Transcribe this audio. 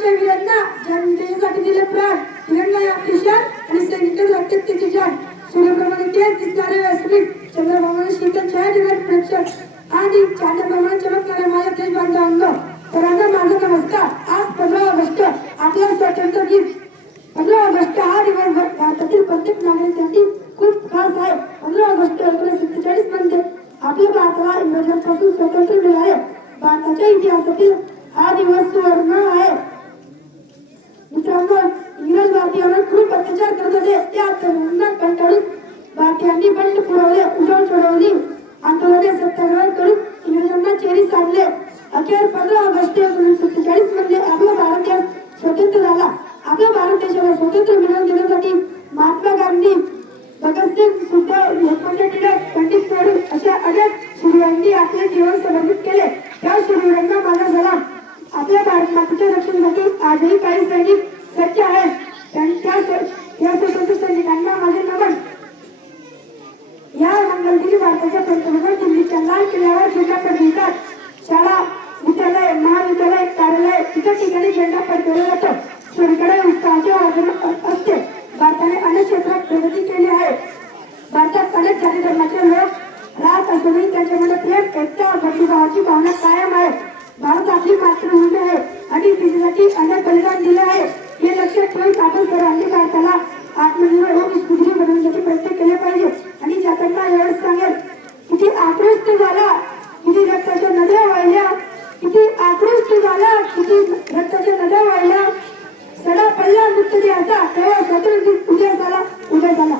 अशा वीरांना ज्यांनी देशासाठी दिले प्राण, तिरंगा या आपली शान आणि सैनिकांचं रक्तात त्याची जान. सूर्याप्रमाणे तेज दिसणारे व्यासपीठ, चंद्राप्रमाणे शीतल छाया देणारे प्रेक्षक आणि चांद्राप्रमाणे चमकणारे माझ्या देश बांधवांनो, सर्वांना माझा नमस्कार. आज 15 ऑगस्ट आपला स्वातंत्र्य दिन. 15 ऑगस्ट हा दिवस भारतातील प्रत्येक नागरिकांसाठी खूप खास आहे. 15 ऑगस्ट 1947 मध्ये आपल्या भारताला इंग्रजांपासून स्वातंत्र्य मिळाले. भारताच्या इतिहासातील हा दिवस सुवर्ण आहे. मित्रांनो, इंग्रज भारतीयांवर खूप अत्याचार करत होते. त्या अत्याचारांना कंटाळून भारतीयांनी बंड पुरवले, उधळ चढवली, आंदोलने सत्याग्रह करून इंग्रजांना चेरी साधले. अखेर 15 ऑगस्ट 1947 मध्ये आपला भारत देश स्वतंत्र झाला. आपल्या भारत देशाला स्वातंत्र्य मिळवून देण्यासाठी महात्मा गांधी, भगतसिंग, सुखदेव, लोकमान्य टिळक, पंडित नेहरू अशा अनेक शूरवीरांनी आपले जीवन समर्पित केले. त्या शूरवीरांना माझा सलाम. आपल्या भारत मातेच्या रक्षणासाठी आजही काही सैनिक सज्ज आहेत. त्या स्वतंत्र सैनिकांना माझे नमन. या मंगलदिनी भारताच्या पंतप्रधान दिल्लीच्या लाल किल्ल्यावर झेंडा फडकवतात. शाळा, विद्यालय, महाविद्यालय, कार्यालय इतर ठिकाणी झेंडा फडकवला जातो. सगळीकडे उत्साहाचे वातावरण असते. भारताने अनेक क्षेत्रात प्रगती केली आहे. भारतात अनेक जाती धर्माचे लोक राहत असूनही त्यांच्यामध्ये प्रेम, एकता, भक्तिभावाची भावना कायम आहे. भारत आपली मातृभूमी आहे आणि तिच्यासाठी अनेक बलिदान दिले आहे. हे लक्षात ठेवून आपण सर्वांनी भारताला आत्मनिर्भर व सुदृढ बनवण्यासाठी प्रयत्न केले पाहिजे. आणि जाताना एवढंच सांगेल, किती आक्रोश झाला, किती रक्ताच्या नद्या वाहिल्या, किती आक्रोश झाला, किती रक्ताच्या नद्या वाहिल्या, सडा पडला मृतदेहाचा, तेव्हा स्वातंत्र्य उद्या झाला.